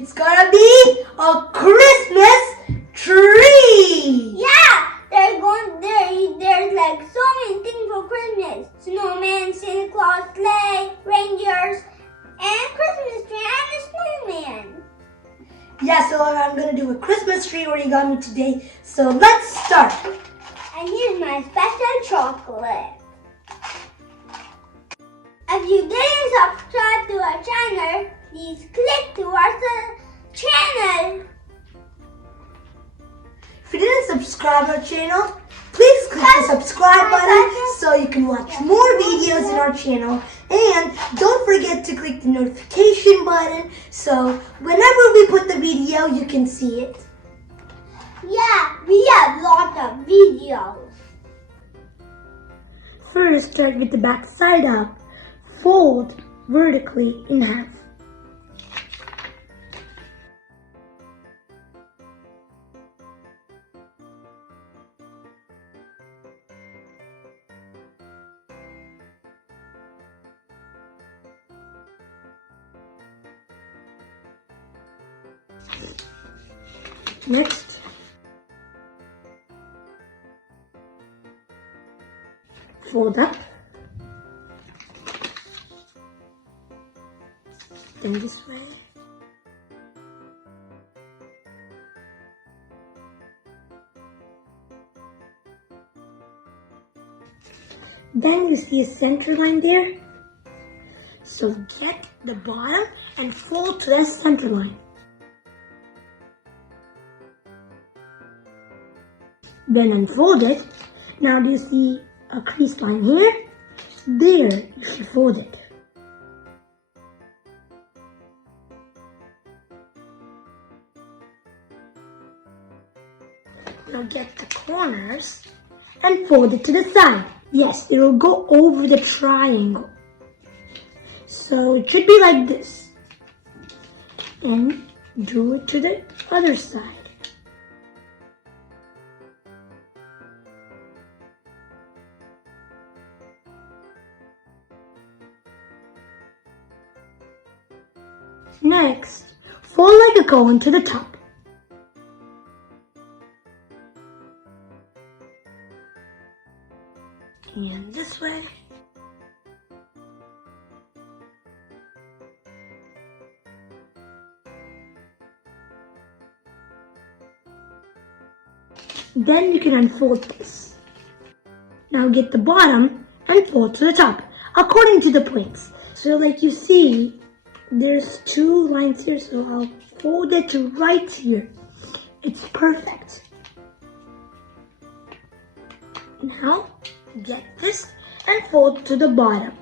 It's gonna be a Christmas tree! Yeah! There's like so many things for Christmas. Snowman, Santa Claus, sleigh, reindeers, and Christmas tree and a snowman. Yeah, so I'm gonna do a Christmas tree origami today. So let's start. And here's my special chocolate. If you didn't subscribe to our channel, please click to our channel. If you didn't subscribe our channel, please click the subscribe button so you can watch more videos in our channel. And don't forget to click the notification button so whenever we put the video, you can see it. Yeah, we have lots of videos. First, start with the back side up. Fold vertically in half. Next, fold up, then this way, then you see a center line there, so get the bottom and fold to that center line. Then unfold it. Now do you see a crease line here? There, you should fold it. Now get the corners and fold it to the side. Yes, it will go over the triangle. So it should be like this. And do it to the other side. Next, fold like a cone to the top. And this way. Then you can unfold this. Now get the bottom and fold to the top, according to the points. So like you see, there's two lines here, so I'll fold it to right here. It's perfect. Now, get this and fold to the bottom.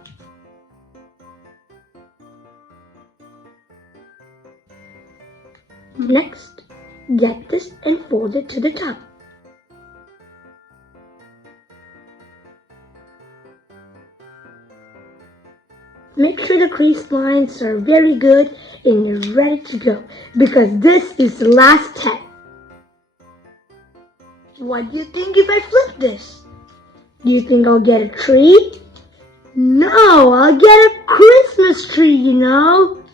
Next, get this and fold it to the top. Make sure the crease lines are very good and you're ready to go because this is the last step. What do you think if I flip this? Do you think I'll get a tree? No, I'll get a Christmas tree, you know.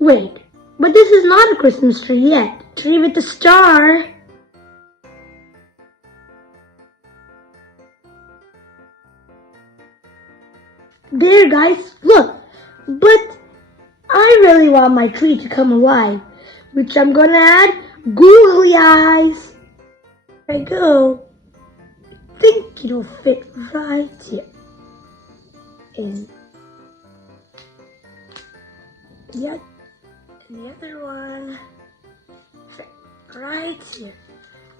Wait, but this is not a Christmas tree yet. Tree with a star. There, guys, look. But I really want my tree to come alive, which I'm gonna add googly eyes. There I go. I think it'll fit right here. And yeah, and the other one fit right here.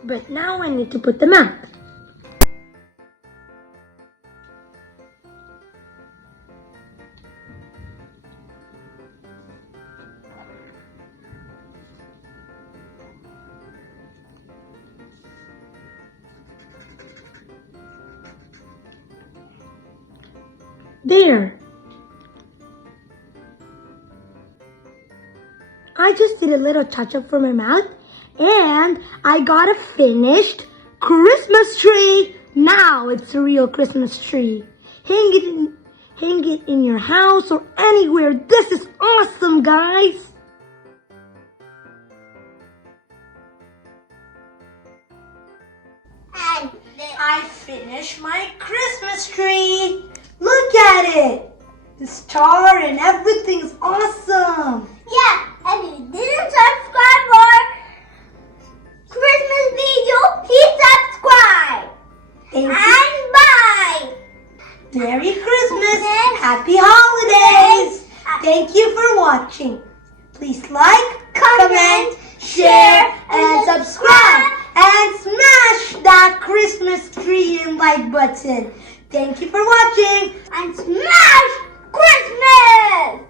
But now I need to put them out. There. I just did a little touch-up for my mouth and I got a finished Christmas tree. Now it's a real Christmas tree. Hang it in your house or anywhere. This is awesome, guys. I finished my Christmas tree. Look at it. The star and everything's awesome. Yeah, if you didn't subscribe our Christmas video, please subscribe. Thank you. And bye. Merry Christmas. Happy holidays. Thank you for watching. Please like, comment, share, and subscribe. And smash that Christmas tree and like button. Thank you for watching. And smash Christmas!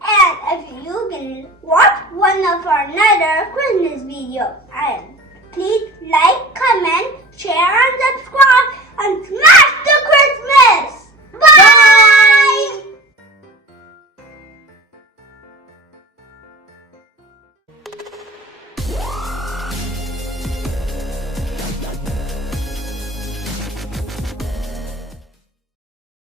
And if you can watch one of our another Christmas videos, and please like, comment, share, and